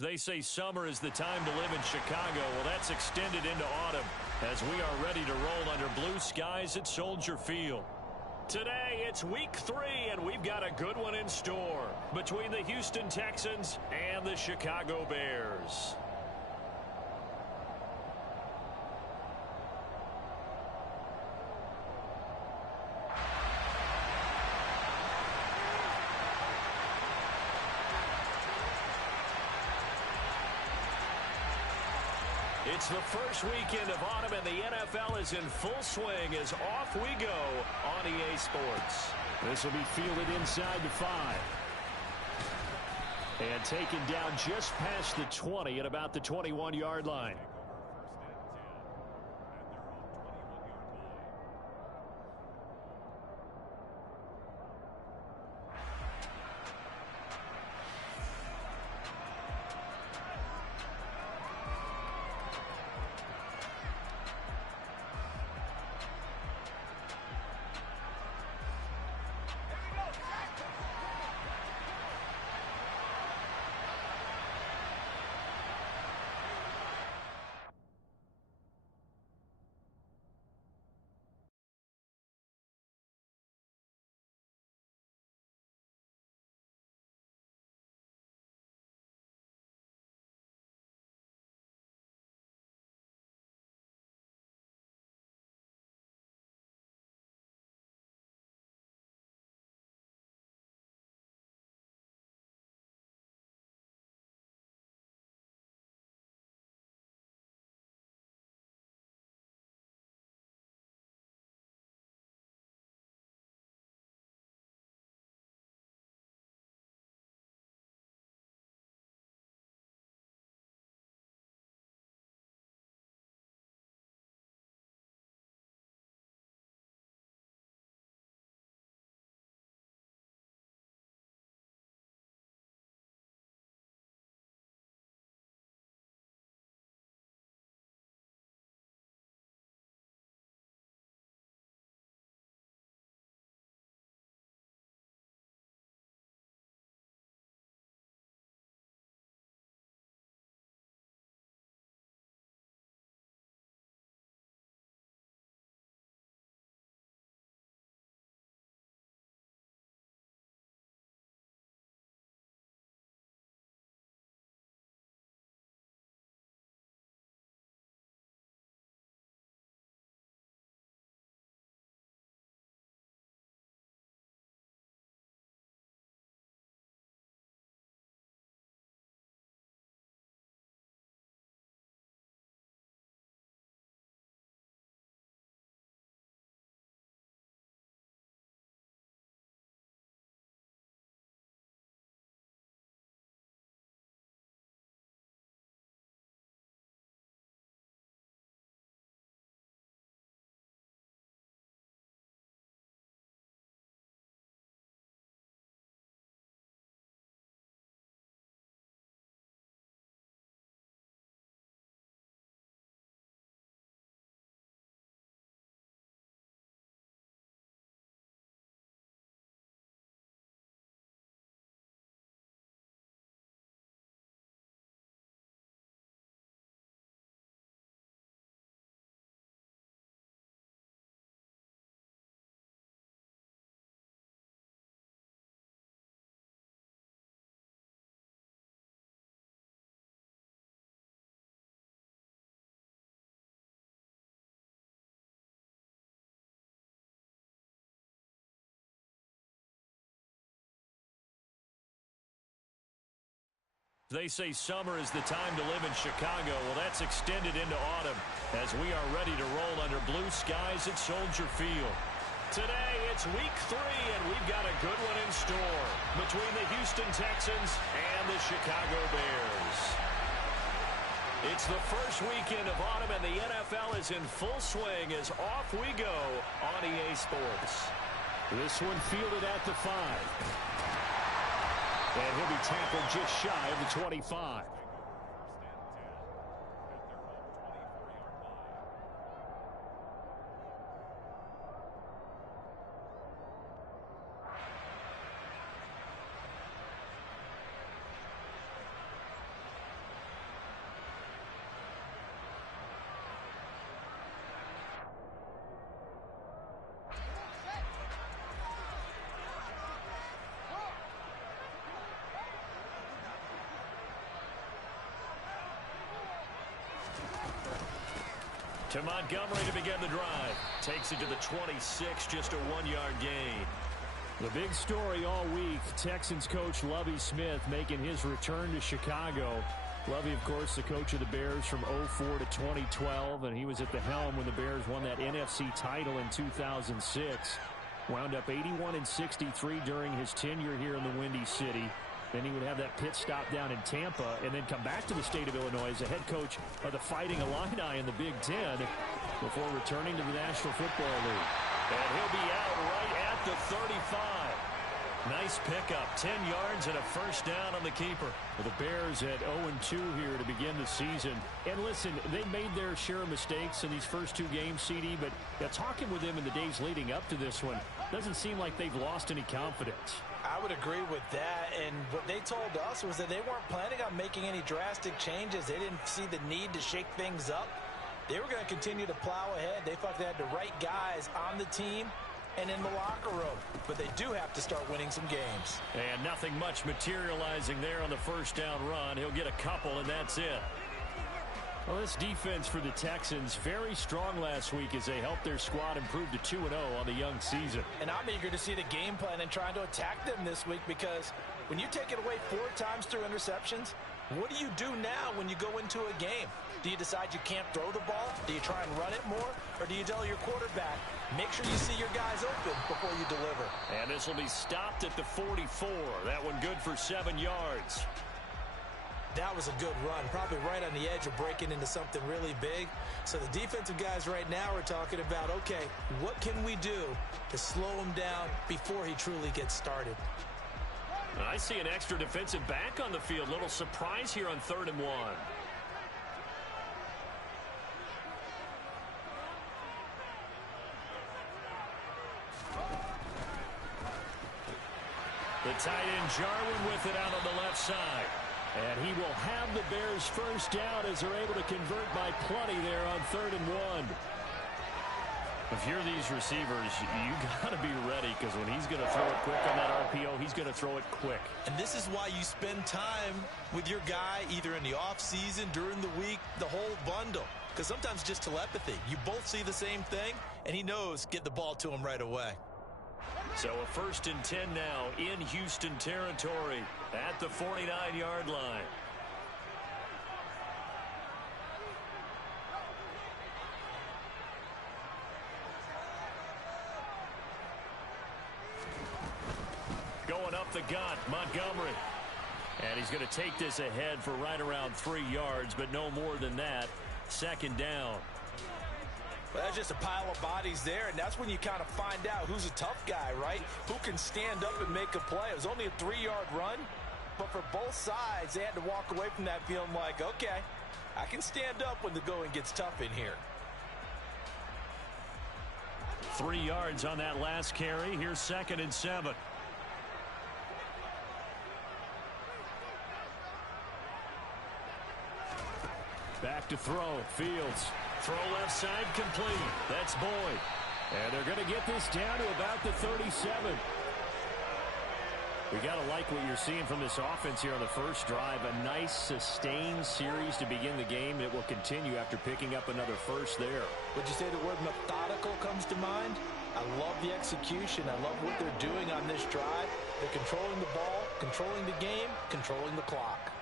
They say summer is the time to live in Chicago. Well, that's extended into autumn as we are ready to roll under blue skies at Soldier Field. Today, it's week 3, and we've got a good one in store between the Houston Texans and the Chicago Bears. It's the first weekend of autumn, and the NFL is in full swing as off we go on EA Sports. This will be fielded inside the 5. And taken down just past the 20 at about the 21-yard line. They say summer is the time to live in Chicago. Well, that's extended into autumn as we are ready to roll under blue skies at Soldier Field. Today, it's week 3, and we've got a good one in store between the Houston Texans and the Chicago Bears. It's the first weekend of autumn, and the NFL is in full swing as off we go on EA Sports. This one fielded at the 5. And he'll be tackled just shy of the 25. To Montgomery to begin the drive. Takes it to the 26, just a 1-yard gain. The big story all week, Texans coach Lovie Smith making his return to Chicago. Lovie, of course, the coach of the Bears from 2004 to 2012, and he was at the helm when the Bears won that NFC title in 2006. Wound up 81-63 during his tenure here in the Windy City. Then he would have that pit stop down in Tampa and then come back to the state of Illinois as the head coach of the Fighting Illini in the Big Ten before returning to the National Football League. And he'll be out right at the 35. Nice pickup, 10 yards and a first down on the keeper. The Bears at 0-2 here to begin the season. And listen, they made their share of mistakes in these first 2 games, CD, but talking with them in the days leading up to this one, doesn't seem like they've lost any confidence. I would agree with that, and what they told us was that they weren't planning on making any drastic changes. They didn't see the need to shake things up. They were going to continue to plow ahead. They thought they had the right guys on the team and in the locker room. But they do have to start winning some games. And nothing much materializing there on the first down run. He'll get a couple, and that's it. Well, this defense for the Texans, very strong last week as they helped their squad improve to 2-0 on the young season. And I'm eager to see the game plan and trying to attack them this week, because when you take it away 4 times through interceptions, what do you do now when you go into a game? Do you decide you can't throw the ball? Do you try and run it more? Or do you tell your quarterback, make sure you see your guys open before you deliver? And this will be stopped at the 44. That one good for 7 yards. That was a good run, probably right on the edge of breaking into something really big. So the defensive guys right now are talking about, okay, what can we do to slow him down before he truly gets started? I see an extra defensive back on the field. Little surprise here on 3rd and 1. The tight end Jarwin with it out on the left side. And he will have the Bears first down as they're able to convert by plenty there on 3rd and 1. If you're these receivers, you got to be ready, because when he's going to throw it quick on that RPO, he's going to throw it quick. And this is why you spend time with your guy either in the offseason, during the week, the whole bundle. Because sometimes just telepathy. You both see the same thing, and he knows get the ball to him right away. So a 1st and 10 now in Houston territory at the 49-yard line. Going up the gut, Montgomery. And he's going to take this ahead for right around 3 yards, but no more than that. 2nd down. Well, that's just a pile of bodies there, and that's when you kind of find out who's a tough guy, right? Who can stand up and make a play. It was only a 3-yard run, but for both sides, they had to walk away from that feeling like, okay, I can stand up when the going gets tough in here. 3 yards on that last carry. Here's 2nd and 7. Back to throw. Fields. Throw left side complete. That's Boyd. And they're going to get this down to about the 37. We got to like what you're seeing from this offense here on the first drive. A nice sustained series to begin the game. It will continue after picking up another first there. Would you say the word methodical comes to mind? I love the execution. I love what they're doing on this drive. They're controlling the ball, controlling the game, controlling the clock.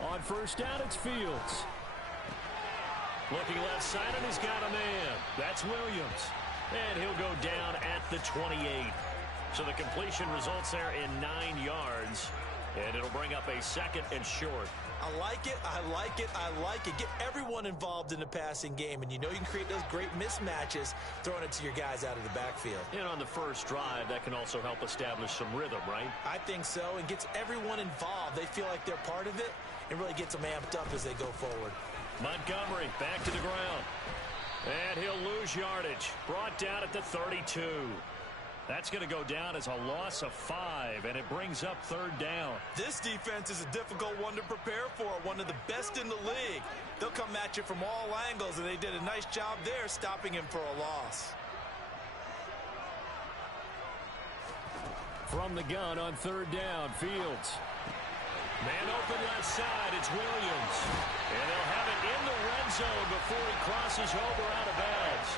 On first down, it's Fields. Looking left side, and he's got a man. That's Williams. And he'll go down at the 28. So the completion results there in 9 yards. And it'll bring up a 2nd and short. I like it, I like it, I like it. Get everyone involved in the passing game, and you know you can create those great mismatches throwing it to your guys out of the backfield. And on the first drive, that can also help establish some rhythm, right? I think so, and gets everyone involved. They feel like they're part of it, and really gets them amped up as they go forward. Montgomery back to the ground. And he'll lose yardage. Brought down at the 32. That's going to go down as a loss of 5, and it brings up 3rd down. This defense is a difficult one to prepare for, one of the best in the league. They'll come at you from all angles, and they did a nice job there stopping him for a loss. From the gun on 3rd down, Fields. Man open left side, it's Williams. And they'll have it in the red zone before he crosses over out of bounds.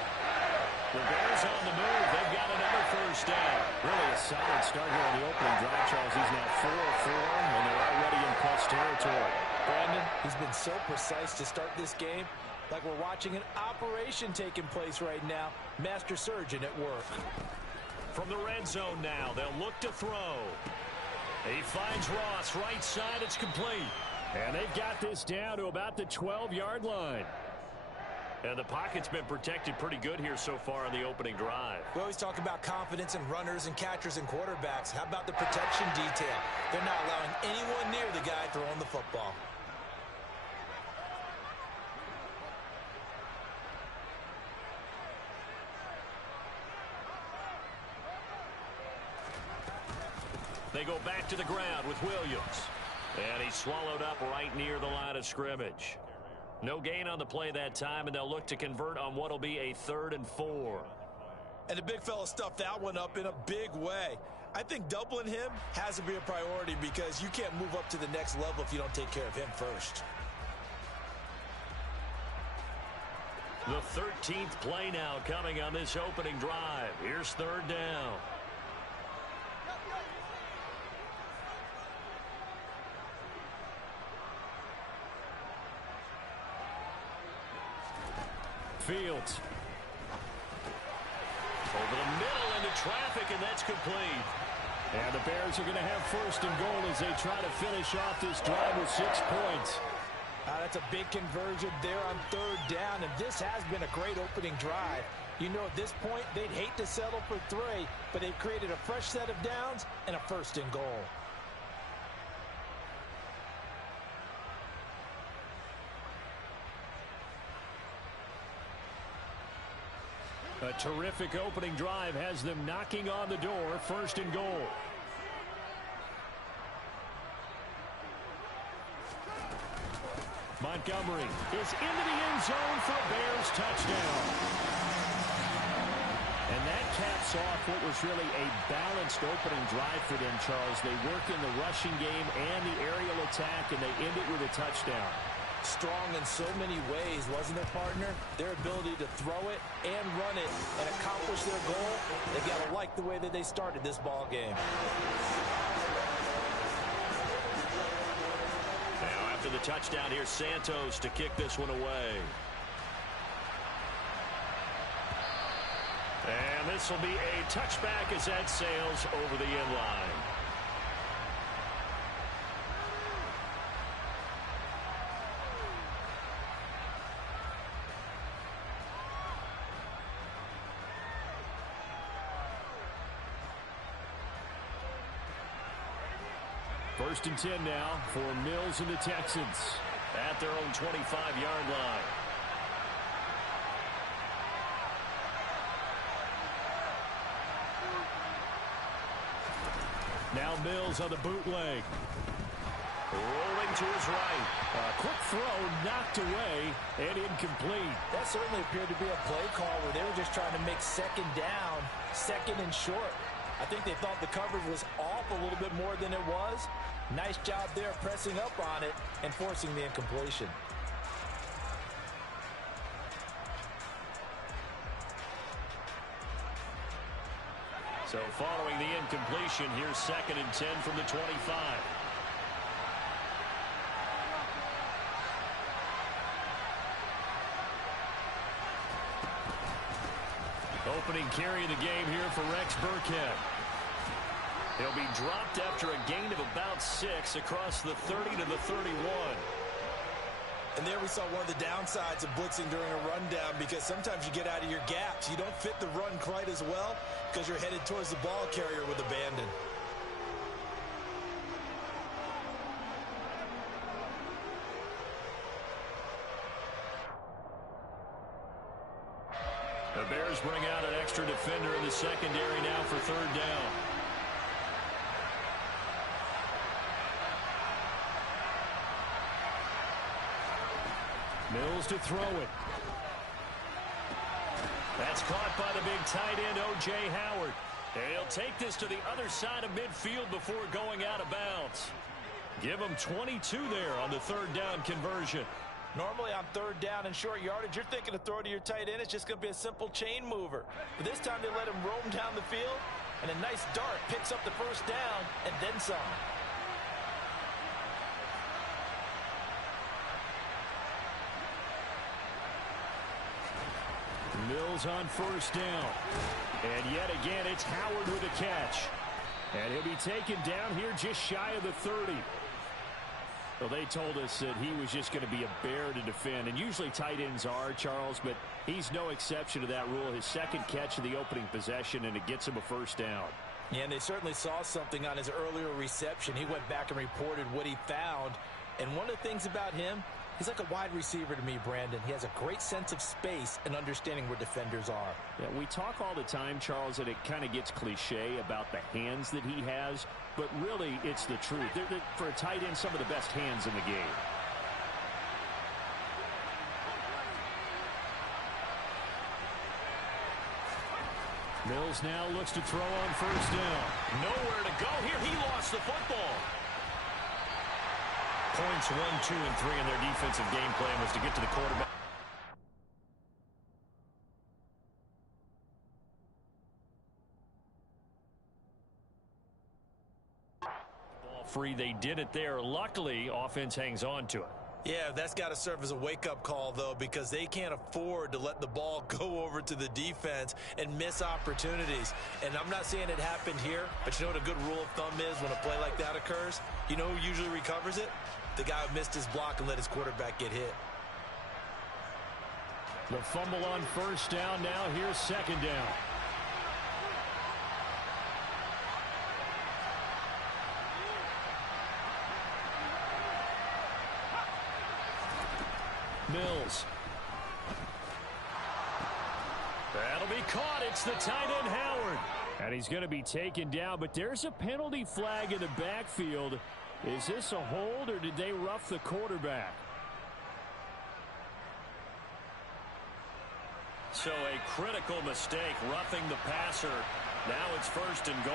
The Bears on the move. They've got another first down. Really a solid start here on the opening drive, Charles. He's now 4 of 4, and they're already in plus territory. Brandon, he's been so precise to start this game, like we're watching an operation taking place right now. Master surgeon at work. From the red zone now, they'll look to throw. He finds Ross, right side, it's complete. And they've got this down to about the 12-yard line. And the pocket's been protected pretty good here so far on the opening drive. We always talk about confidence in runners and catchers and quarterbacks. How about the protection detail? They're not allowing anyone near the guy throwing the football. They go back to the ground with Williams. And he's swallowed up right near the line of scrimmage. No gain on the play that time, and they'll look to convert on what will be a 3rd and 4. And the big fella stuffed that one up in a big way. I think doubling him has to be a priority because you can't move up to the next level if you don't take care of him first. The 13th play now coming on this opening drive. Here's 3rd down. Fields. Over the middle into traffic, and that's complete. And the Bears are going to have 1st and goal as they try to finish off this drive with 6 points. That's a big conversion there on 3rd down, and this has been a great opening drive. You know, at this point, they'd hate to settle for 3, but they've created a fresh set of downs and a 1st and goal. A terrific opening drive has them knocking on the door. 1st and goal. Montgomery is into the end zone for a Bears touchdown. And that caps off what was really a balanced opening drive for them, Charles. They work in the rushing game and the aerial attack, and they end it with a touchdown. Strong in so many ways, wasn't it, partner? Their ability to throw it and run it and accomplish their goal, they've got to like the way that they started this ball game. Now after the touchdown, here's Santos to kick this one away. And this will be a touchback as that sails over the end line. First and 10 now for Mills and the Texans. At their own 25-yard line. Now Mills on the bootleg. Rolling to his right. A quick throw knocked away and incomplete. That certainly appeared to be a play call where they were just trying to make 2nd down, 2nd and short. I think they thought the coverage was off a little bit more than it was. Nice job there pressing up on it and forcing the incompletion. So following the incompletion, here's 2nd and 10 from the 25. Opening carry of the game here for Rex Burkhead. He'll be dropped after a gain of about 6 across the 30 to the 31. And there we saw one of the downsides of blitzing during a rundown because sometimes you get out of your gaps. You don't fit the run quite as well because you're headed towards the ball carrier with abandon. The Bears bring out an extra defender in the secondary now for 3rd down. Mills to throw it. That's caught by the big tight end, O.J. Howard. And he'll take this to the other side of midfield before going out of bounds. Give them 22 there on the third down conversion. Normally on third down and short yardage, you're thinking to throw to your tight end. It's just going to be a simple chain mover. But this time they let him roam down the field, and a nice dart picks up the first down and then some. Mills on first down. And yet again, it's Howard with a catch. And he'll be taken down here just shy of the 30. Well, they told us that he was just going to be a bear to defend. And usually tight ends are, Charles, but he's no exception to that rule. His second catch of the opening possession, and it gets him a first down. Yeah, and they certainly saw something on his earlier reception. He went back and reported what he found. And one of the things about him, he's like a wide receiver to me, Brandon. He has a great sense of space and understanding where defenders are. Yeah, we talk all the time, Charles, and it kind of gets cliche about the hands that he has, but really it's the truth. They're, for a tight end, some of the best hands in the game. Mills now looks to throw on first down. Nowhere to go here. He lost the football. Points 1, 2, and 3 in their defensive game plan was to get to the quarterback. Ball free. They did it there. Luckily, offense hangs on to it. Yeah, that's got to serve as a wake-up call, though, because they can't afford to let the ball go over to the defense and miss opportunities. And I'm not saying it happened here, but you know what a good rule of thumb is when a play like that occurs? You know who usually recovers it? The guy who missed his block and let his quarterback get hit. The fumble on first down. Now here's second down. Mills. That'll be caught. It's the tight end, Howard. And he's going to be taken down, but there's a penalty flag in the backfield. Is this a hold, or did they rough the quarterback? So a critical mistake, roughing the passer. Now it's first and goal.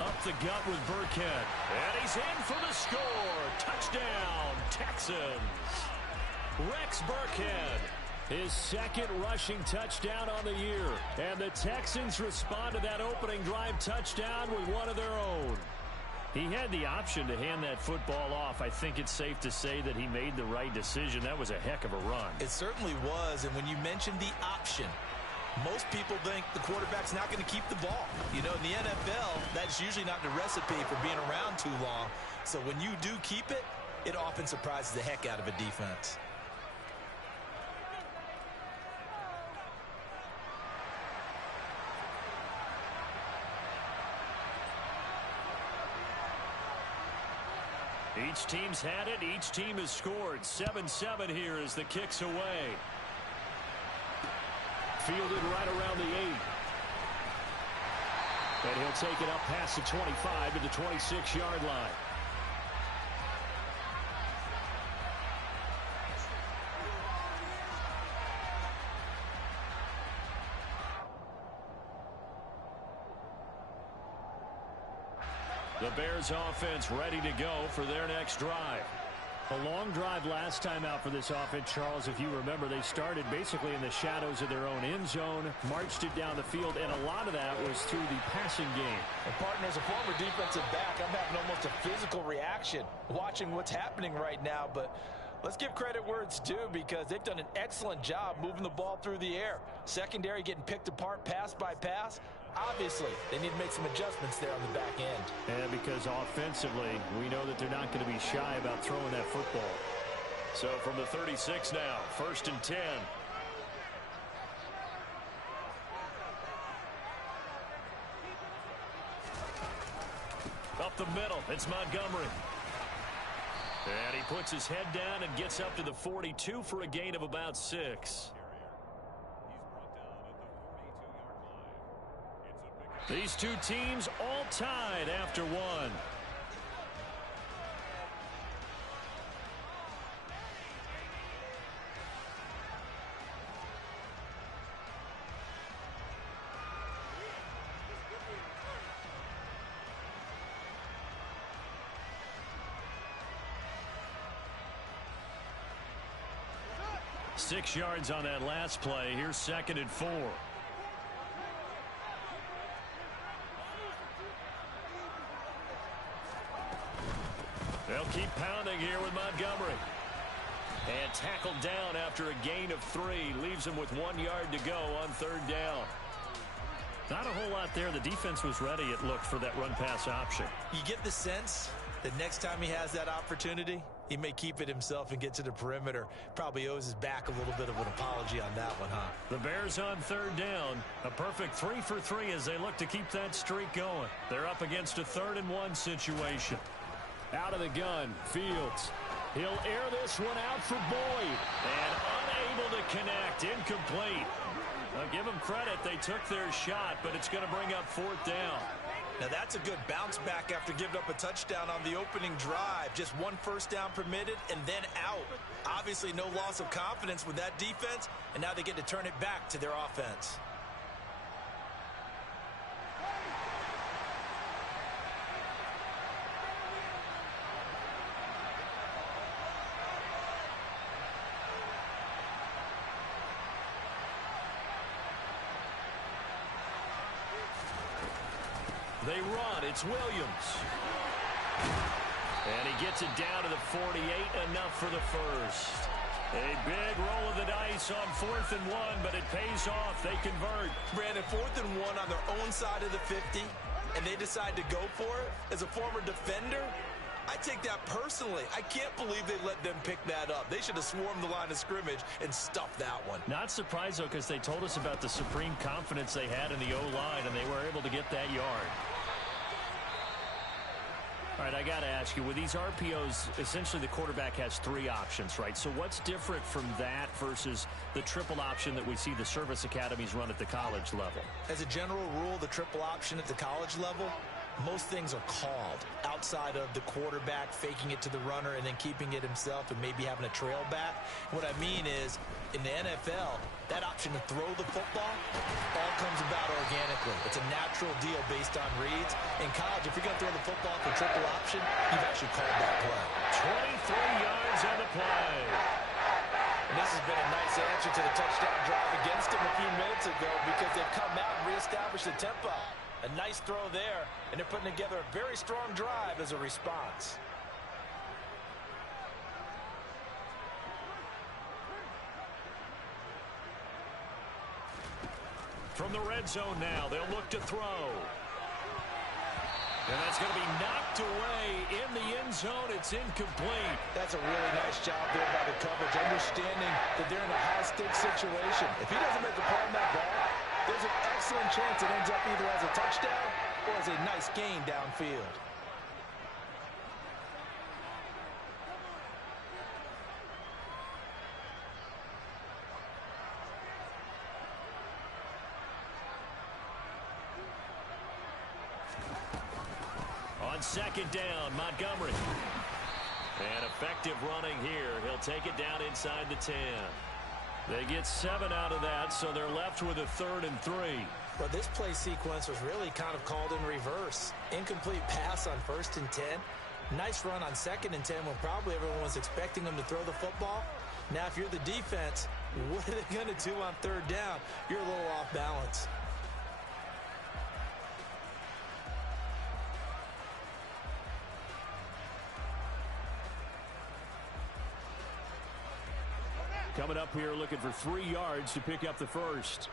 Up the gut with Burkhead. And he's in for the score. Touchdown, Texans. Rex Burkhead. His second rushing touchdown on the year. And the Texans respond to that opening drive touchdown with one of their own. He had the option to hand that football off. I think it's safe to say that he made the right decision. That was a heck of a run. It certainly was, and when you mentioned the option, most people think the quarterback's not going to keep the ball. You know, in the NFL, that's usually not the recipe for being around too long. So when you do keep it, it often surprises the heck out of a defense. Each team's had it. Each team has scored. 7-7 here as the kick's away. Fielded right around the 8. And he'll take it up past the 25 to the 26-yard line. The Bears offense ready to go for their next drive. A long drive last time out for this offense, Charles. If you remember, they started basically in the shadows of their own end zone, marched it down the field, and a lot of that was through the passing game. And partner, as a former defensive back, I'm having almost a physical reaction watching what's happening right now. But let's give credit where it's due, because they've done an excellent job moving the ball through the air. Secondary getting picked apart pass by pass. Obviously, they need to make some adjustments there on the back end. And because offensively, we know that they're not going to be shy about throwing that football. So from the 36 now, first and 10. Up the middle, it's Montgomery. And he puts his head down and gets up to the 42 for a gain of about 6. These two teams all tied after one. 6 yards on that last play. Here's 2nd and 4. They'll keep pounding here with Montgomery. And tackled down after a gain of 3. Leaves him with 1 yard to go on 3rd down. Not a whole lot there. The defense was ready, it looked, for that run-pass option. You get the sense that next time he has that opportunity, he may keep it himself and get to the perimeter. Probably owes his back a little bit of an apology on that one, huh? The Bears on 3rd down. A perfect 3 for 3 as they look to keep that streak going. They're up against a 3rd and 1 situation. Out of the gun, Fields. He'll air this one out for Boyd. And unable to connect. Incomplete. I'll give them credit. They took their shot, but it's going to bring up 4th down. Now that's a good bounce back after giving up a touchdown on the opening drive. Just 1 first down permitted and then out. Obviously no loss of confidence with that defense, and now they get to turn it back to their offense. They run. It's Williams. And he gets it down to the 48. Enough for the first. A big roll of the dice on 4th and 1, but it pays off. They convert. Brandon, 4th and 1 on their own side of the 50, and they decide to go for it. As a former defender, I take that personally. I can't believe they let them pick that up. They should have swarmed the line of scrimmage and stuffed that one. Not surprised, though, because they told us about the supreme confidence they had in the O-line, and they were able to get that yard. All right, I got to ask you, with these RPOs, essentially the quarterback has 3 options, right? So what's different from that versus the triple option that we see the service academies run at the college level? As a general rule, the triple option at the college level, most things are called outside of the quarterback faking it to the runner and then keeping it himself and maybe having a trail back. What I mean is, in the NFL, that option to throw the football all comes about organically. It's a natural deal based on reads. In college, if you're going to throw the football for triple option, you've actually called that play. 23 yards on the play. And this has been a nice answer to the touchdown drive against them a few minutes ago because they've come out and reestablished the tempo. A nice throw there, and they're putting together a very strong drive as a response. From the red zone now, they'll look to throw. And that's going to be knocked away in the end zone. It's incomplete. That's a really nice job there by the coverage, understanding that they're in a high-stakes situation. If he doesn't make a play on that ball, there's an excellent chance it ends up either as a touchdown or as a nice gain downfield. On 2nd down, Montgomery. And effective running here. He'll take it down inside the 10. They get 7 out of that, so they're left with a 3rd and 3. Well, this play sequence was really kind of called in reverse. Incomplete pass on 1st and 10. Nice run on 2nd and 10 when probably everyone was expecting them to throw the football. Now, if you're the defense, what are they going to do on 3rd down? You're a little off balance. Coming up here looking for 3 yards to pick up the first.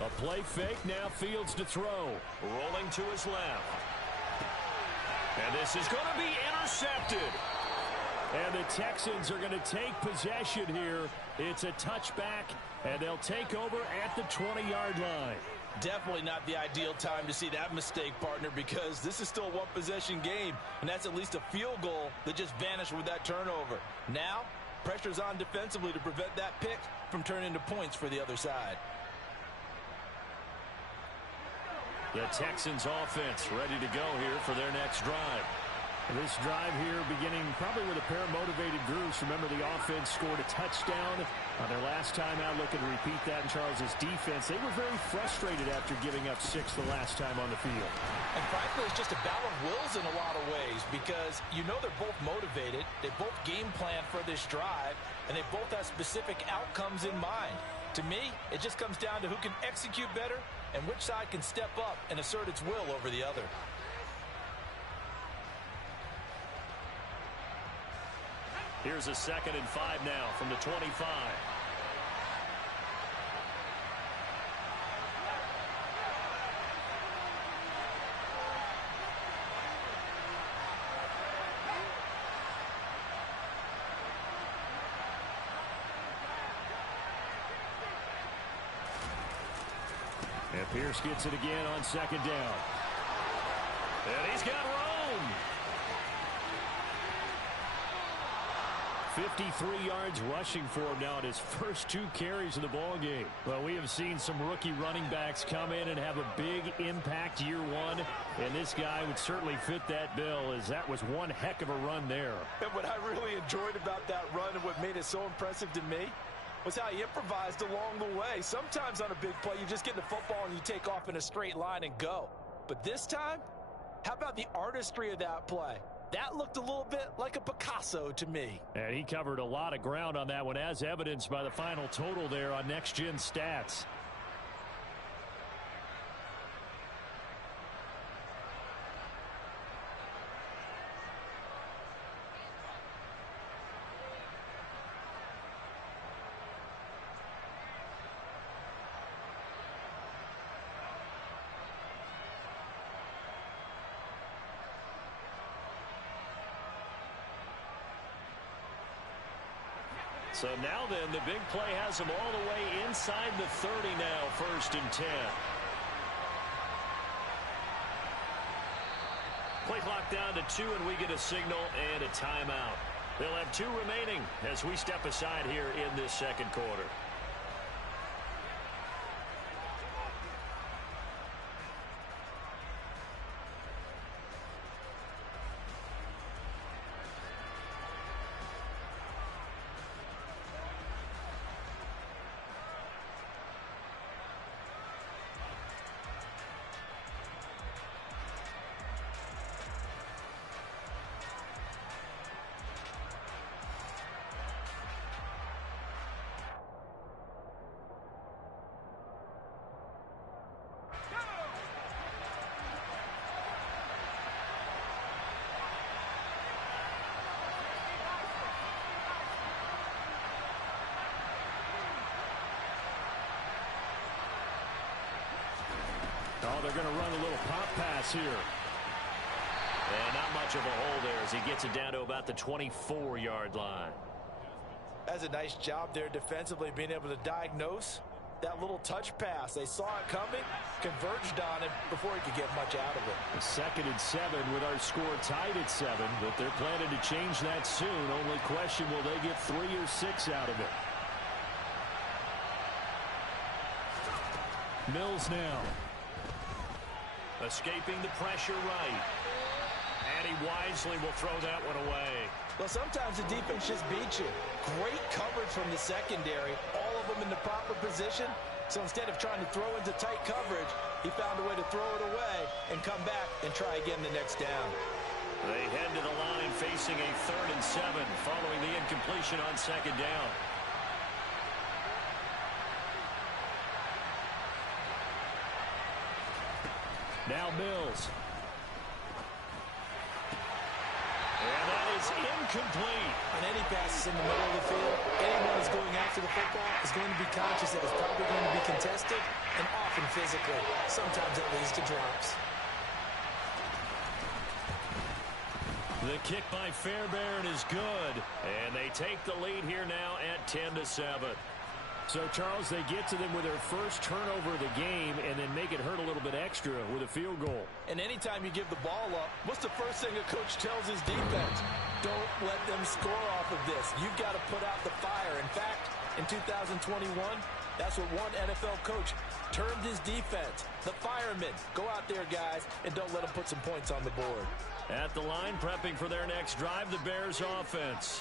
A play fake, now Fields to throw. Rolling to his left. And this is going to be intercepted. And the Texans are going to take possession here. It's a touchback, and they'll take over at the 20-yard line. Definitely not the ideal time to see that mistake, partner, because this is still a one-possession game, and that's at least a field goal that just vanished with that turnover. Now, pressure's on defensively to prevent that pick from turning into points for the other side. The Texans offense ready to go here for their next drive. This drive here beginning probably with a pair of motivated groups. Remember, the offense scored a touchdown on their last time out. Looking to repeat that in Charles's defense. They were very frustrated after giving up 6 the last time on the field. And frankly, it's just a battle of wills in a lot of ways because you know they're both motivated. They both game plan for this drive, and they both have specific outcomes in mind. To me, it just comes down to who can execute better and which side can step up and assert its will over the other. Here's a 2nd and 5 now from the 25. And Pierce gets it again on 2nd down. And he's got room. 53 yards rushing for him now in his first 2 carries of the ball game. Well, we have seen some rookie running backs come in and have a big impact year one, and this guy would certainly fit that bill, as that was one heck of a run there. And what I really enjoyed about that run and what made it so impressive to me was how he improvised along the way. Sometimes on a big play, you just get the football and you take off in a straight line and go. But this time, how about the artistry of that play? That looked a little bit like a Picasso to me. And he covered a lot of ground on that one, as evidenced by the final total there on Next Gen Stats. So now then, the big play has them all the way inside the 30 now, 1st and 10. Play clock down to 2, and we get a signal and a timeout. They'll have 2 remaining as we step aside here in this 2nd quarter. Oh, they're going to run a little pop pass here. And not much of a hole there as he gets it down to about the 24-yard line. That's a nice job there defensively, being able to diagnose that little touch pass. They saw it coming, converged on it before he could get much out of it. A 2nd and 7 with our score tied at 7, but they're planning to change that soon. Only question, will they get 3 or 6 out of it? Mills now. Escaping the pressure right. And he wisely will throw that one away. Well, sometimes the defense just beats you. Great coverage from the secondary. All of them in the proper position. So instead of trying to throw into tight coverage, he found a way to throw it away and come back and try again the next down. They head to the line facing a 3rd and 7 following the incompletion on 2nd down. Now Mills. And that is incomplete. On any passes in the middle of the field, anyone who's going after the football is going to be conscious that it's probably going to be contested and often physically. Sometimes it leads to drops. The kick by Fairbairn is good. And they take the lead here now at 10-7. So, Charles, they get to them with their first turnover of the game and then make it hurt a little bit extra with a field goal. And anytime you give the ball up, what's the first thing a coach tells his defense? Don't let them score off of this. You've got to put out the fire. In fact, in 2021, that's what one NFL coach termed his defense. The firemen. Go out there, guys, and don't let them put some points on the board. At the line, prepping for their next drive, the Bears offense.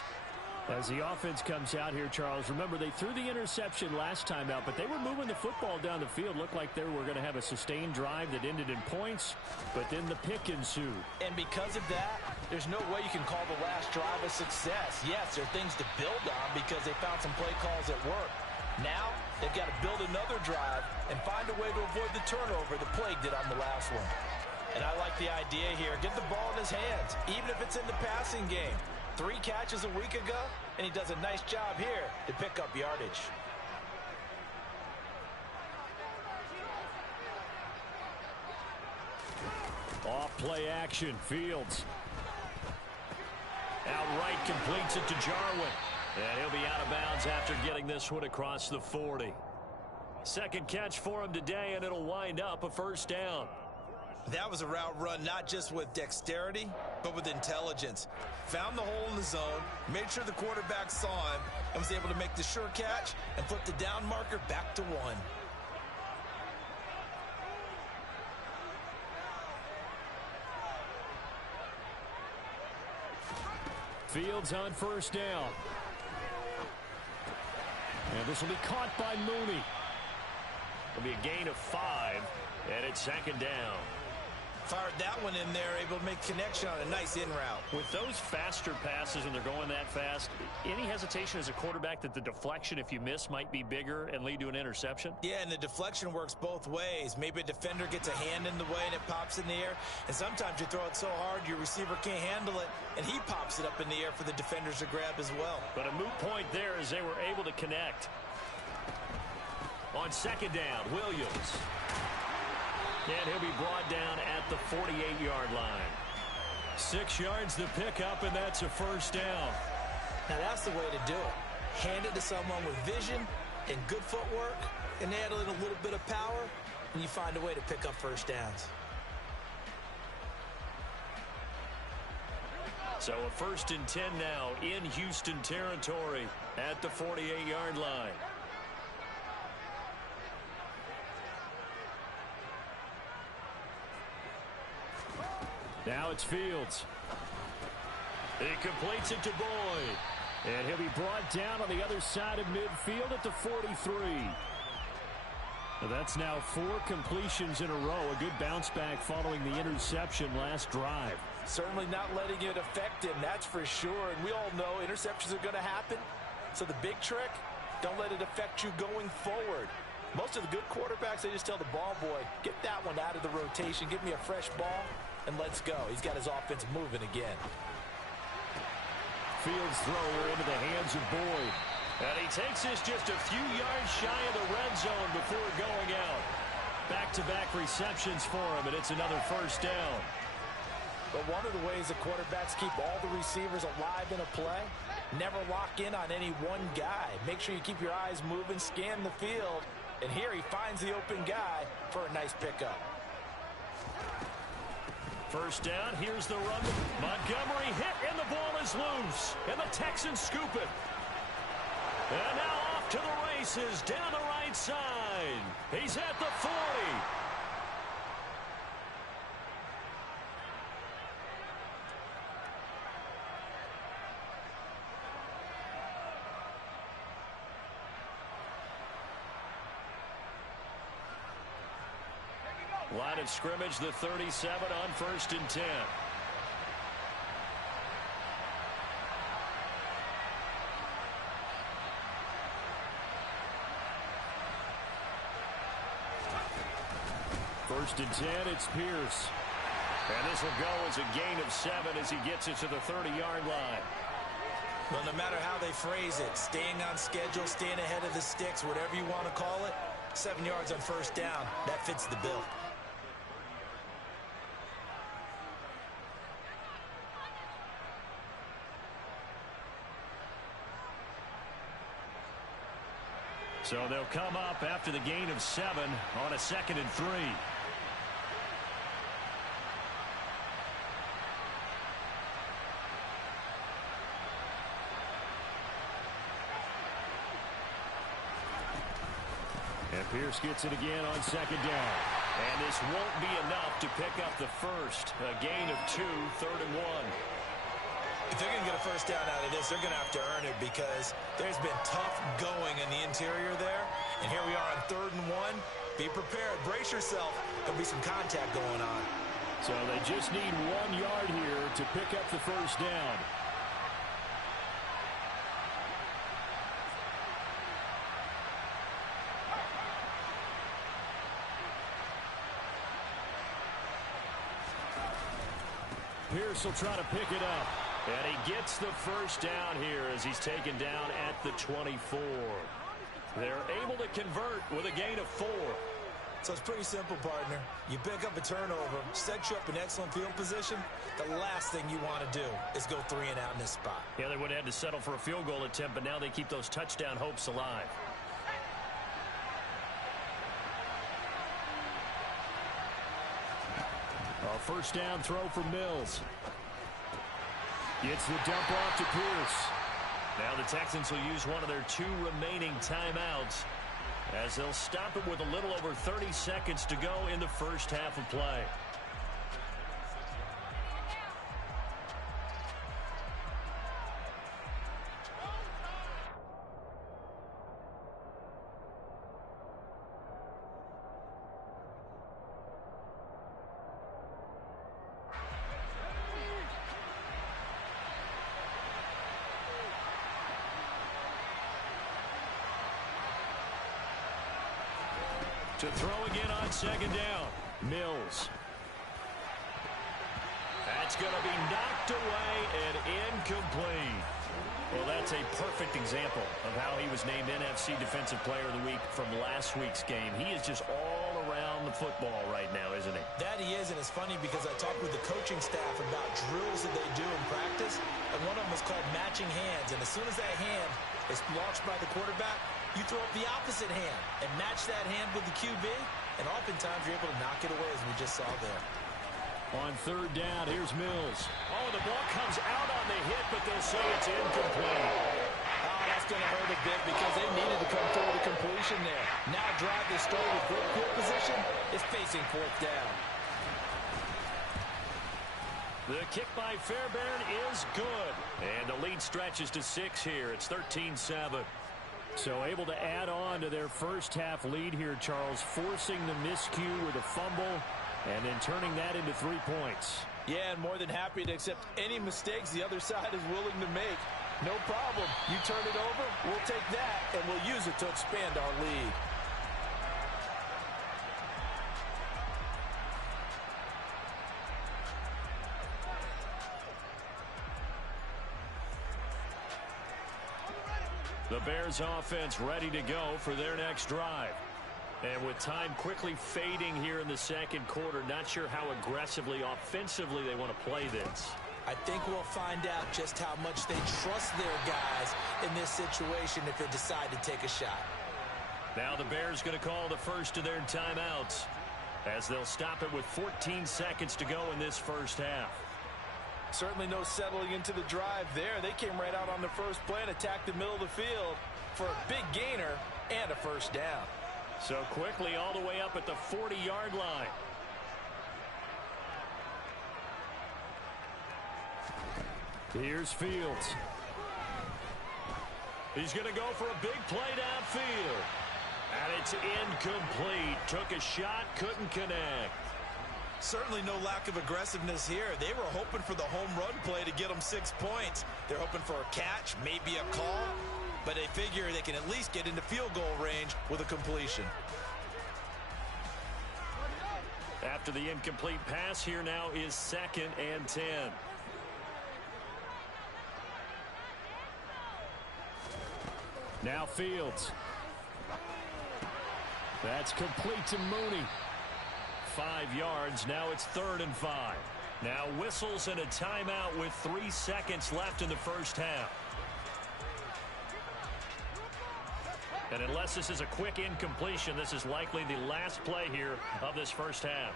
As the offense comes out here, Charles, remember they threw the interception last time out, but they were moving the football down the field. Looked like they were going to have a sustained drive that ended in points, but then the pick ensued. And because of that, there's no way you can call the last drive a success. Yes, there are things to build on because they found some play calls that work. Now, they've got to build another drive and find a way to avoid the turnover the plague did on the last one. And I like the idea here. Get the ball in his hands, even if it's in the passing game. 3 catches a week ago, and he does a nice job here to pick up yardage. Off play action, Fields. Outright completes it to Jarwin. And he'll be out of bounds after getting this one across the 40. Second catch for him today, and it'll wind up a first down. That was a route run not just with dexterity, but with intelligence. Found the hole in the zone, made sure the quarterback saw him, and was able to make the sure catch and flip the down marker back to 1. Fields on first down. And this will be caught by Mooney. It'll be a gain of 5, and it's second down. Fired that one in there, able to make connection on a nice in route. With those faster passes and they're going that fast, any hesitation as a quarterback that the deflection, if you miss, might be bigger and lead to an interception? Yeah, and the deflection works both ways. Maybe a defender gets a hand in the way and it pops in the air. And sometimes you throw it so hard your receiver can't handle it, and he pops it up in the air for the defenders to grab as well. But a moot point there as they were able to connect. On second down, Williams. And he'll be brought down at the 48-yard line. 6 yards to pick up, and that's a first down. Now that's the way to do it. Hand it to someone with vision and good footwork, and add in a little bit of power, and you find a way to pick up first downs. So a 1st and 10 now in Houston territory at the 48-yard line. Now it's Fields. He completes it to Boyd. And he'll be brought down on the other side of midfield at the 43. That's now 4 completions in a row. A good bounce back following the interception last drive. Certainly not letting it affect him, that's for sure. And we all know interceptions are going to happen. So the big trick, don't let it affect you going forward. Most of the good quarterbacks, they just tell the ball boy, get that one out of the rotation, give me a fresh ball, and let's go. He's got his offense moving again. Fields throw into the hands of Boyd. And he takes this just a few yards shy of the red zone before going out. Back-to-back receptions for him, and it's another first down. But one of the ways the quarterbacks keep all the receivers alive in a play, never lock in on any one guy. Make sure you keep your eyes moving, scan the field, and here he finds the open guy for a nice pickup. First down, here's the run. Montgomery hit, and the ball is loose. And the Texans scoop it. And now off to the races down the right side. He's at the 40. Line of scrimmage, the 37 on 1st and 10. First and 10, it's Pierce. And this will go as a gain of 7 as he gets it to the 30-yard line. Well, no matter how they phrase it, staying on schedule, staying ahead of the sticks, whatever you want to call it, 7 yards on first down, that fits the bill. So they'll come up after the gain of 7 on a 2nd and 3. And Pierce gets it again on 2nd down. And this won't be enough to pick up the first. A gain of 2, 3rd and 1. If they're going to get a first down out of this, they're going to have to earn it because there's been tough going in the interior there. And here we are on 3rd and 1. Be prepared. Brace yourself. There'll be some contact going on. So they just need 1 yard here to pick up the first down. Pierce will try to pick it up. And he gets the first down here as he's taken down at the 24. They're able to convert with a gain of 4. So it's pretty simple, partner. You pick up a turnover, set you up in excellent field position. The last thing you want to do is go 3 and out in this spot. Yeah, they would have had to settle for a field goal attempt, but now they keep those touchdown hopes alive. A first down throw for Mills. Gets the dump off to Pierce. Now the Texans will use one of their 2 remaining timeouts as they'll stop it with a little over 30 seconds to go in the first half of play. To throw again on 2nd down. Mills. That's going to be knocked away and incomplete. Well, that's a perfect example of how he was named NFC Defensive Player of the Week from last week's game. He is just all around the football right now, isn't he? That he is, and it's funny because I talked with the coaching staff about drills that they do in practice, and one of them is called matching hands. And as soon as that hand is launched by the quarterback, you throw up the opposite hand and match that hand with the QB, and oftentimes you're able to knock it away, as we just saw there. On 3rd down, here's Mills. Oh, the ball comes out on the hit, but they'll say it's incomplete. Oh, that's going to hurt a bit because they needed to come through with a completion there. Now drive this start with good field position is facing 4th down. The kick by Fairbairn is good. And the lead stretches to 6 here. It's 13-7. So able to add on to their first half lead here, Charles, forcing the miscue with a fumble and then turning that into 3 points. Yeah, and more than happy to accept any mistakes the other side is willing to make. No problem. You turn it over, we'll take that, and we'll use it to expand our lead. The Bears offense ready to go for their next drive. And with time quickly fading here in the 2nd quarter, not sure how aggressively, offensively they want to play this. I think we'll find out just how much they trust their guys in this situation if they decide to take a shot. Now the Bears going to call the first of their timeouts as they'll stop it with 14 seconds to go in this first half. Certainly no settling into the drive there. They came right out on the first play and attacked the middle of the field for a big gainer and a first down. So quickly all the way up at the 40-yard line. Here's Fields. He's going to go for a big play downfield. And it's incomplete. Took a shot, couldn't connect. Certainly no lack of aggressiveness here. They were hoping for the home run play to get them 6 points. They're hoping for a catch, maybe a call, but they figure they can at least get into field goal range with a completion. After the incomplete pass, here now is 2nd and 10. Now Fields. That's complete to Mooney. 5 yards. Now it's 3rd and 5. Now whistles and a timeout with 3 seconds left in the first half. And unless this is a quick incompletion, this is likely the last play here of this first half.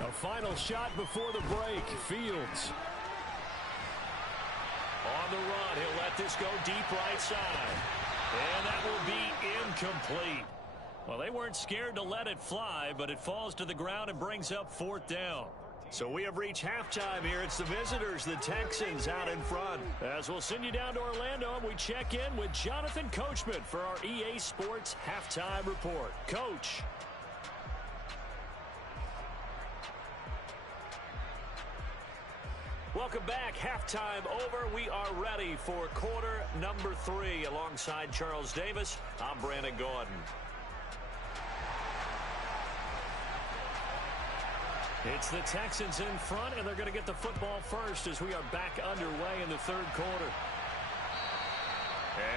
A final shot before the break. Fields. On the run, he'll let this go deep right side. And that will be incomplete. Well, they weren't scared to let it fly, but it falls to the ground and brings up 4th down. So we have reached halftime here. It's the visitors, the Texans, out in front. As we'll send you down to Orlando, and we check in with Jonathan Coachman for our EA Sports Halftime Report. Coach. Welcome back. Halftime over. We are ready for quarter number 3. Alongside Charles Davis, I'm Brandon Gordon. It's the Texans in front, and they're going to get the football first as we are back underway in the 3rd quarter.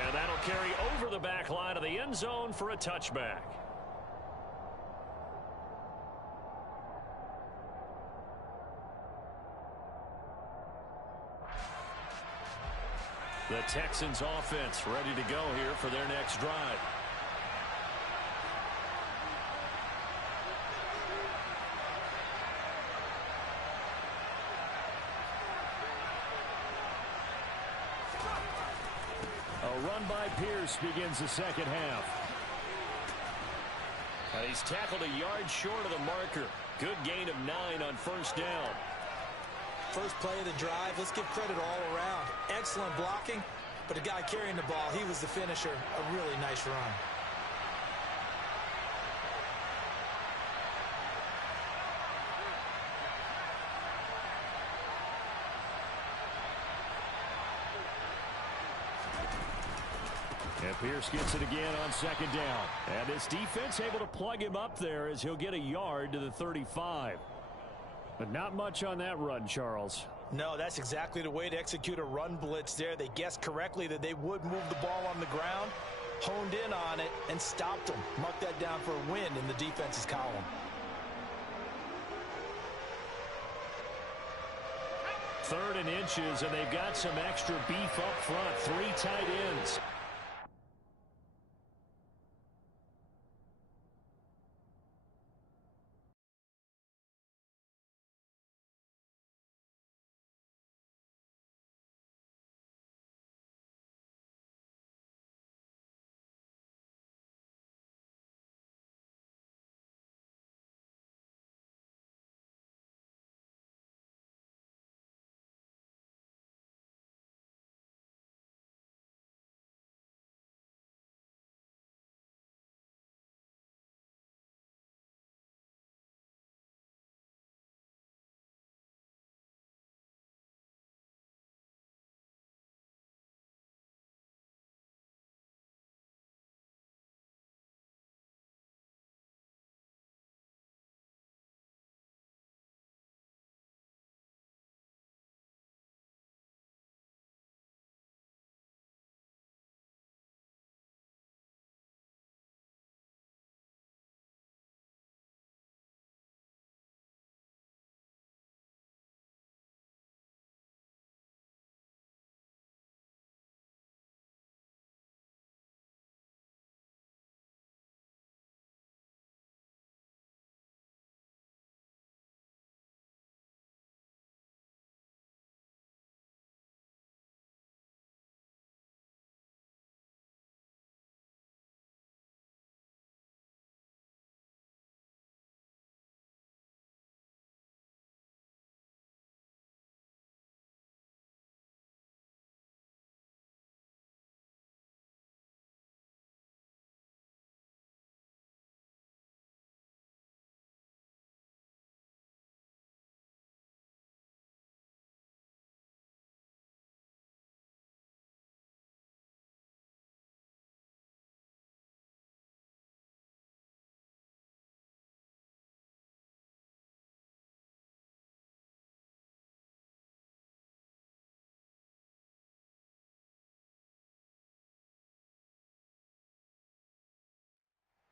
And that'll carry over the back line of the end zone for a touchback. The Texans offense ready to go here for their next drive. A run by Pierce begins the second half. And he's tackled a yard short of the marker. Good gain of 9 on 1st down. First play of the drive, let's give credit all around. Excellent blocking, but the guy carrying the ball, he was the finisher. A really nice run. And Pierce gets it again on 2nd down. And this defense able to plug him up there as he'll get a yard to the 35. But not much on that run, Charles. No, that's exactly the way to execute a run blitz there. They guessed correctly that they would move the ball on the ground, honed in on it, and stopped them. Mark that down for a win in the defense's column. Third and inches, and they've got some extra beef up front. 3 tight ends.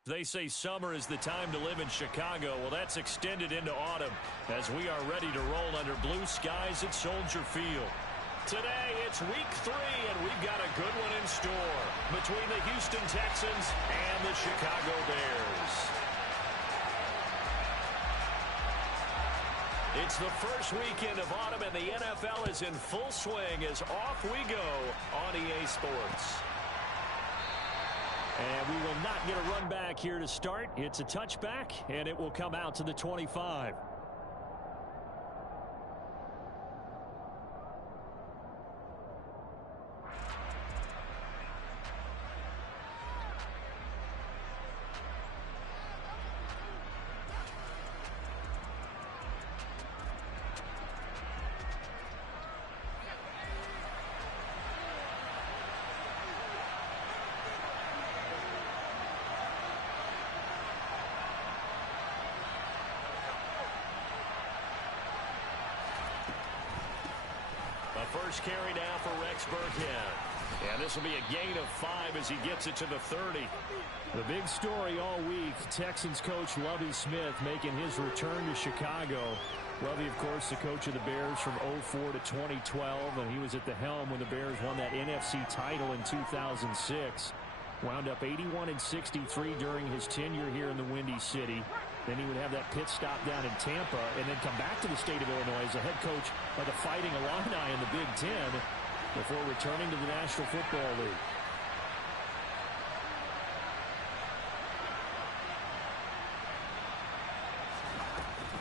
They say summer is the time to live in Chicago. Well, that's extended into autumn as we are ready to roll under blue skies at Soldier Field. Today, it's week 3, and we've got a good one in store between the Houston Texans and the Chicago Bears. It's the first weekend of autumn, and the NFL is in full swing as off we go on EA Sports. And we will not get a run back here to start. It's a touchback, and it will come out to the 25. First carry now for Rex Burkhead. And this will be a gain of 5 as he gets it to the 30. The big story all week, Texans coach Lovie Smith making his return to Chicago. Lovie, of course, the coach of the Bears from 2004 to 2012, and he was at the helm when the Bears won that NFC title in 2006. Wound up 81-63 during his tenure here in the Windy City. Then he would have that pit stop down in Tampa and then come back to the state of Illinois as the head coach of the Fighting Illini in the Big Ten before returning to the National Football League.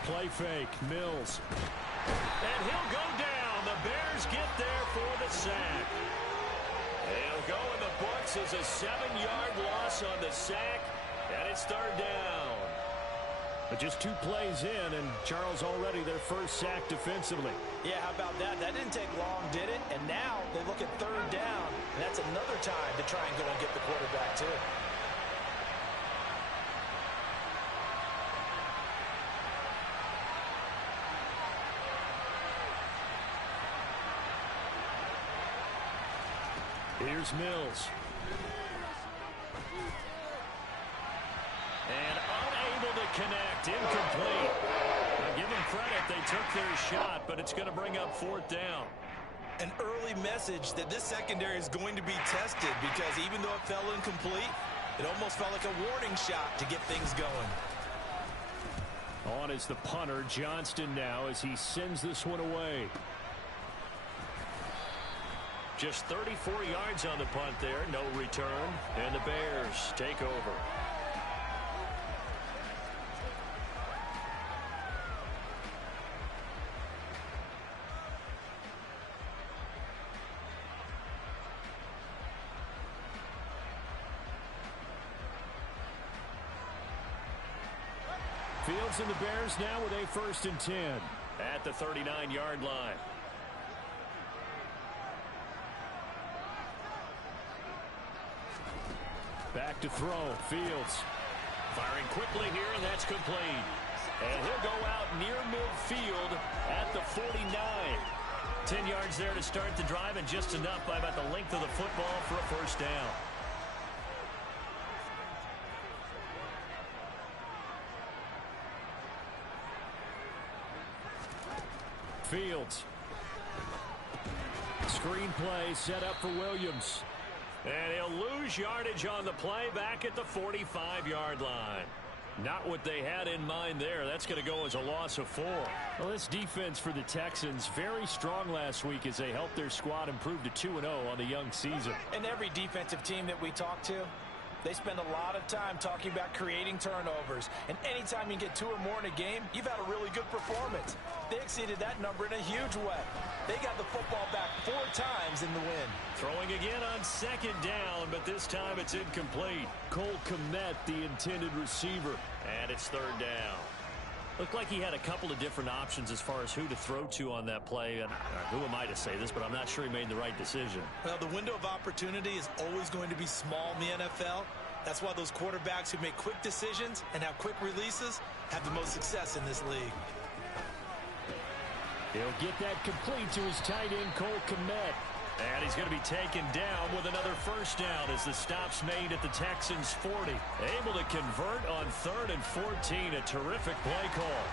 Play fake, Mills. And he'll go down. The Bears get there for the sack. He'll go in the books as a 7-yard loss on the sack, and it's third down. But just 2 plays in, and Charles already their first sack defensively. Yeah, how about that? That didn't take long, did it? And now they look at third down, and that's another time to try and go and get the quarterback, too. Here's Mills. And unable to connect, incomplete. Now give them credit, they took their shot, but it's going to bring up fourth down. An early message that this secondary is going to be tested because even though it fell incomplete, it almost felt like a warning shot to get things going. On is the punter, Johnston now, as he sends this one away. Just 34 yards on the punt there, no return, and the Bears take over. Fields and the Bears now with a 1st and 10. At the 39-yard line. Back to throw, Fields. Firing quickly here, and that's complete. And he'll go out near midfield at the 49. 10 yards there to start the drive, and just enough by about the length of the football for a first down. Fields. Screen play set up for Williams. And he'll lose yardage on the play back at the 45-yard line. Not what they had in mind there. That's going to go as a loss of 4. Well, this defense for the Texans, very strong last week as they helped their squad improve to 2-0 on the young season. And every defensive team that we talk to, they spend a lot of time talking about creating turnovers. And anytime you get 2 or more in a game, you've had a really good performance. They exceeded that number in a huge way. They got the football back 4 times in the win. Throwing again on 2nd down, but this time it's incomplete. Cole Kmet, the intended receiver. And it's 3rd down. Looked like he had a couple of different options as far as who to throw to on that play. And who am I to say this, but I'm not sure he made the right decision. Well, the window of opportunity is always going to be small in the NFL. That's why those quarterbacks who make quick decisions and have quick releases have the most success in this league. He'll get that complete to his tight end, Cole Kmet. And he's going to be taken down with another first down as the stop's made at the Texans' 40. Able to convert on 3rd and 14. A terrific play call.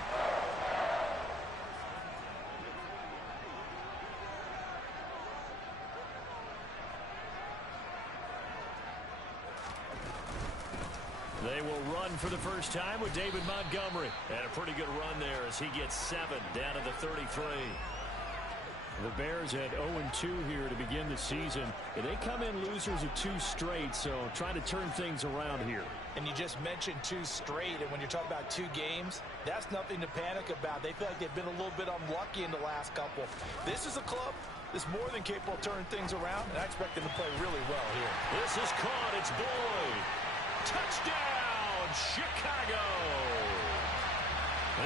They will run for the first time with David Montgomery. And a pretty good run there as he gets 7 down to the 33. The Bears at 0-2 here to begin the season. And they come in losers of 2 straight, so trying to turn things around here. And you just mentioned 2 straight, and when you're talking about 2 games, that's nothing to panic about. They feel like they've been a little bit unlucky in the last couple. This is a club that's more than capable of turning things around, and I expect them to play really well here. This is caught. It's Boyd. Touchdown, Chicago.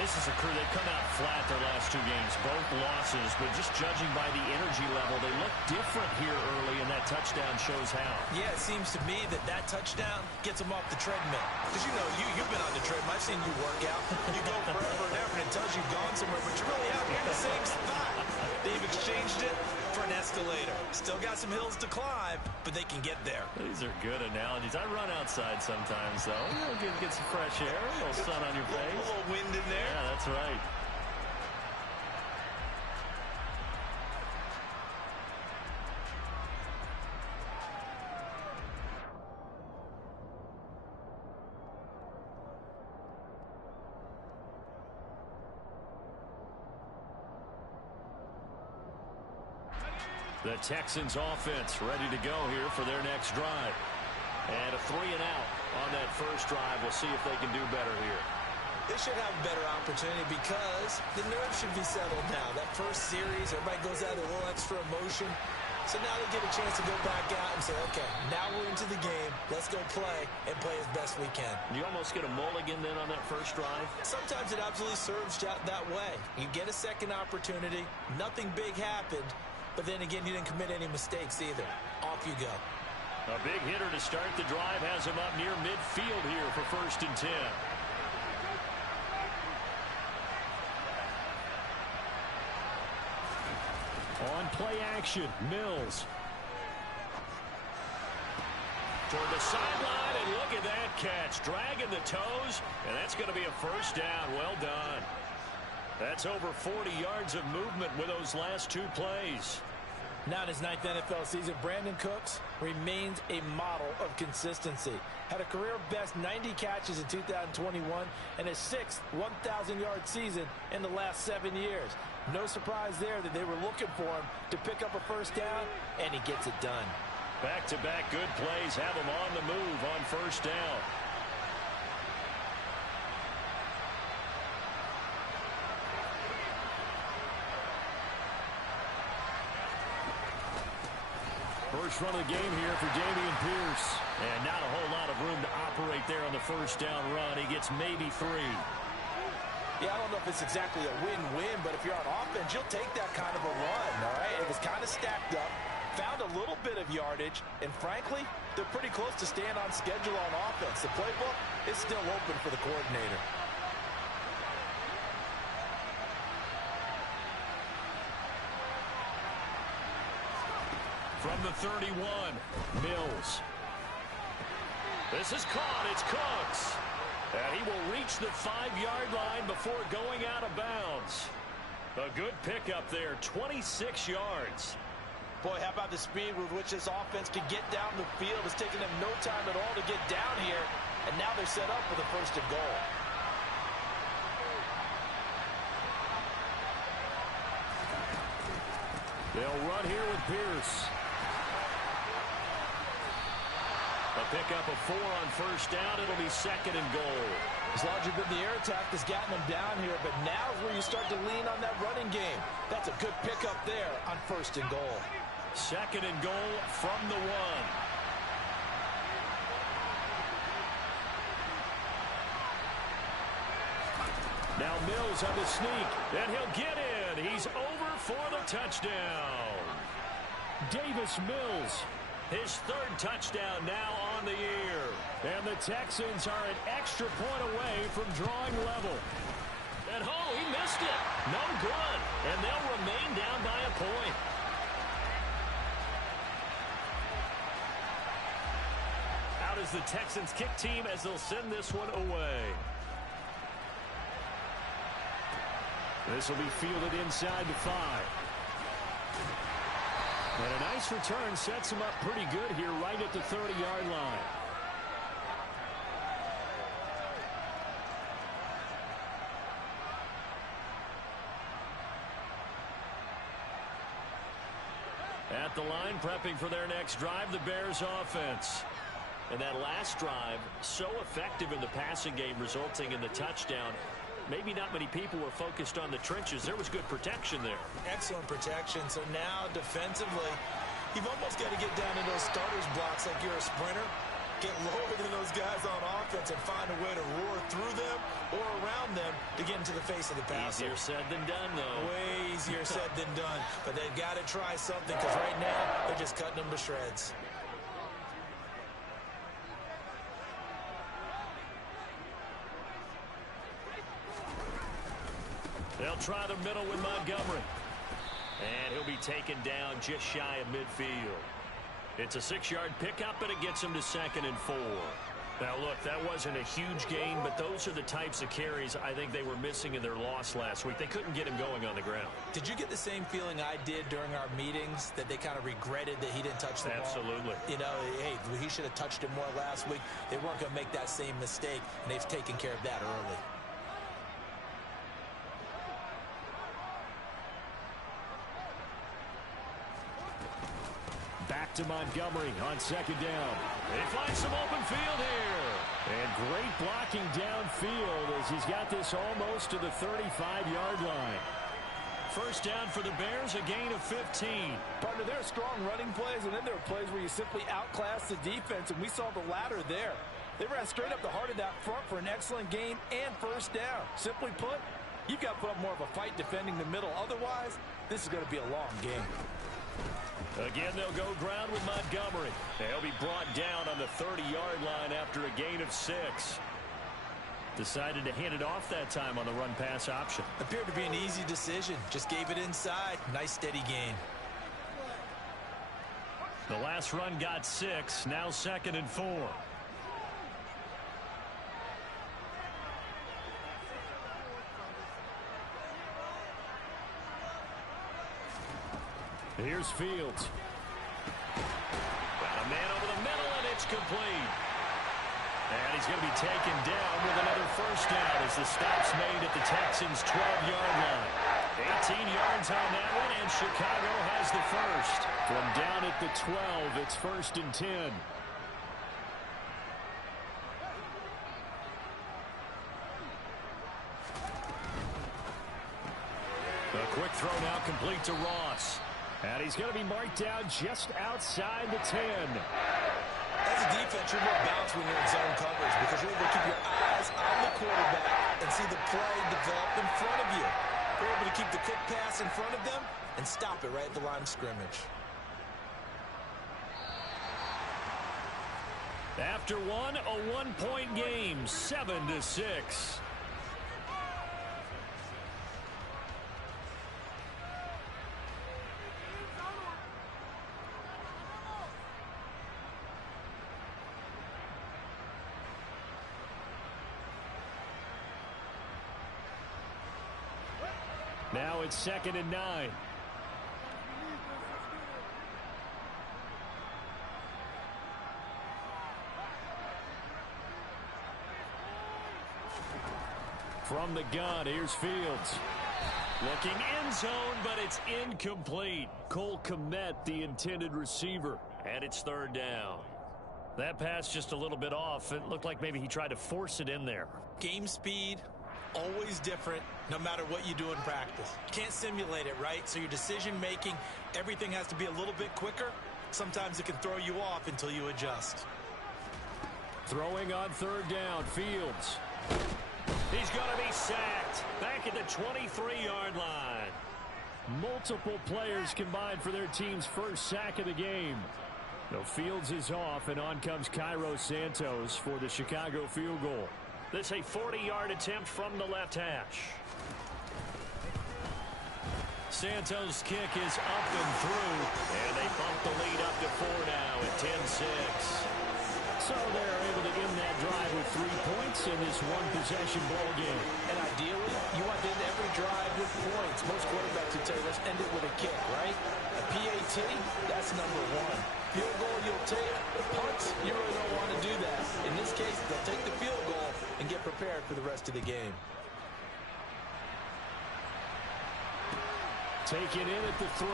This is a crew. They've come out flat their last 2 games, both losses, but just judging by the energy level, they look different here early, and that touchdown shows how. Yeah, it seems to me that touchdown gets them off the treadmill. Because you've been on the treadmill. I've seen you work out. You go forever and ever, and it tells you've gone somewhere, but you're really out here in the same spot. They've exchanged it for an escalator. Still got some hills to climb, but they can get there. These are good analogies. I run outside sometimes, though. Get some fresh air, a little sun on your face. A little wind in there. Yeah, that's right. The Texans offense ready to go here for their next drive. And a 3-and-out on that first drive. We'll see if they can do better here. They should have a better opportunity because the nerves should be settled now. That first series, everybody goes out with a little extra emotion. So now they get a chance to go back out and say, okay, now we're into the game. Let's go play and play as best we can. You almost get a mulligan then on that first drive? Sometimes it absolutely serves that way. You get a second opportunity. Nothing big happened. But then again, you didn't commit any mistakes either. Off you go. A big hitter to start the drive has him up near midfield here for 1st and 10. On play action, Mills. Toward the sideline, and look at that catch. Dragging the toes, and that's going to be a first down. Well done. That's over 40 yards of movement with those last 2 plays. Now in his 9th NFL season, Brandon Cooks remains a model of consistency. Had a career-best 90 catches in 2021 and his 6th 1,000-yard season in the last 7 years. No surprise there that they were looking for him to pick up a first down, and he gets it done. Back-to-back good plays have him on the move on first down. First run of the game here for Dameon Pierce. And not a whole lot of room to operate there on the first down run. He gets maybe 3. Yeah, I don't know if it's exactly a win-win, but if you're on offense, you'll take that kind of a run, all right? It was kind of stacked up, found a little bit of yardage, and frankly, they're pretty close to staying on schedule on offense. The playbook is still open for the coordinator. From the 31, Mills. This is caught. It's Cooks. And he will reach the 5-yard line before going out of bounds. A good pickup there, 26 yards. Boy, how about the speed with which this offense can get down the field? It's taking them no time at all to get down here. And now they're set up for the 1st and goal. They'll run here with Pierce. A pickup of 4 on first down. It'll be 2nd and goal. As long as you've been the air attack that's gotten them down here, but now is where you start to lean on that running game. That's a good pickup there on 1st and goal. 2nd and goal from the 1. Now Mills on the sneak. And he'll get in. He's over for the touchdown. Davis Mills. His 3rd touchdown now on the year. And the Texans are an extra point away from drawing level. And he missed it. No good. And they'll remain down by a point. Out is the Texans kick team as they'll send this one away. This will be fielded inside the 5. And a nice return sets him up pretty good here right at the 30-yard line. at the line, prepping for their next drive, the Bears offense. And that last drive, so effective in the passing game, resulting in the touchdown. Maybe not many people were focused on the trenches. There was good protection there. Excellent protection. So now defensively, you've almost got to get down in those starters blocks like you're a sprinter. Get lower than those guys on offense and find a way to roar through them or around them to get into the face of the passer. Easier said than done, though. Way easier said than done. But they've got to try something because right now they're just cutting them to shreds. They'll try the middle with Montgomery. And he'll be taken down just shy of midfield. It's a 6-yard pickup, and it gets him to 2nd and 4. Now, look, that wasn't a huge gain, but those are the types of carries I think they were missing in their loss last week. They couldn't get him going on the ground. Did you get the same feeling I did during our meetings, that they kind of regretted that he didn't touch the ball? Absolutely. You know, hey, he should have touched it more last week. They weren't going to make that same mistake, and they've taken care of that early. Back to Montgomery on 2nd down. They find some open field here. And great blocking downfield as he's got this almost to the 35-yard line. First down for the Bears, a gain of 15. Partner, there are strong running plays, and then there are plays where you simply outclass the defense, and we saw the latter there. They ran straight up the heart of that front for an excellent gain and first down. Simply put, you've got to put up more of a fight defending the middle. Otherwise, this is going to be a long game. Again, they'll go ground with Montgomery. They'll be brought down on the 30-yard line after a gain of 6. Decided to hand it off that time on the run-pass option. Appeared to be an easy decision. Just gave it inside. Nice, steady gain. The last run got 6. Now 2nd and 4. Here's Fields. Got a man over the middle, and it's complete. And he's going to be taken down with another first down as the stop's made at the Texans' 12-yard line. 18 yards on that one, and Chicago has the first. From down at the 12, it's 1st and 10. A quick throw now complete to Ross. And he's going to be marked down just outside the 10. As a defense, you're more balanced when you're in zone coverage because you're able to keep your eyes on the quarterback and see the play develop in front of you. You're able to keep the quick pass in front of them and stop it right at the line of scrimmage. After one, a one-point game, 7-6. Now it's 2nd and 9. From the gun, here's Fields. Looking end zone, but it's incomplete. Cole Kmet, the intended receiver. And it's 3rd down. That pass just a little bit off. It looked like maybe he tried to force it in there. Game speed, always different, no matter what you do in practice. You can't simulate it, right? So your decision-making, everything has to be a little bit quicker. Sometimes it can throw you off until you adjust. Throwing on 3rd down, Fields. He's going to be sacked. Back at the 23-yard line. Multiple players combined for their team's first sack of the game. So Fields is off, and on comes Cairo Santos for the Chicago field goal. This a 40-yard attempt from the left hash. Santos' kick is up and through, and they bump the lead up to 4 now at 10-6. So they're able to end that drive with 3 points in this one-possession ball game. And ideally, you want to end every drive with points. Most quarterbacks would tell you, let's end it with a kick, right? A PAT, that's number 1. Field goal you'll take. Punts, you really don't want to do that. In this case, they'll take the field goal and get prepared for the rest of the game. Taken in at the 3.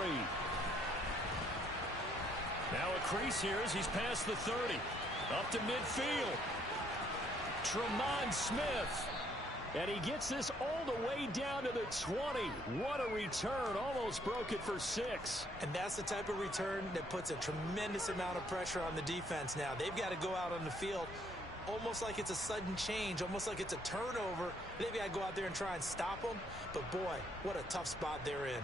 Now a crease here as he's past the 30. Up to midfield. Tremont Smith. And he gets this all the way down to the 20. What a return. Almost broke it for 6. And that's the type of return that puts a tremendous amount of pressure on the defense now. They've got to go out on the field almost like it's a sudden change, almost like it's a turnover. They've got to go out there and try and stop them. But, boy, what a tough spot they're in.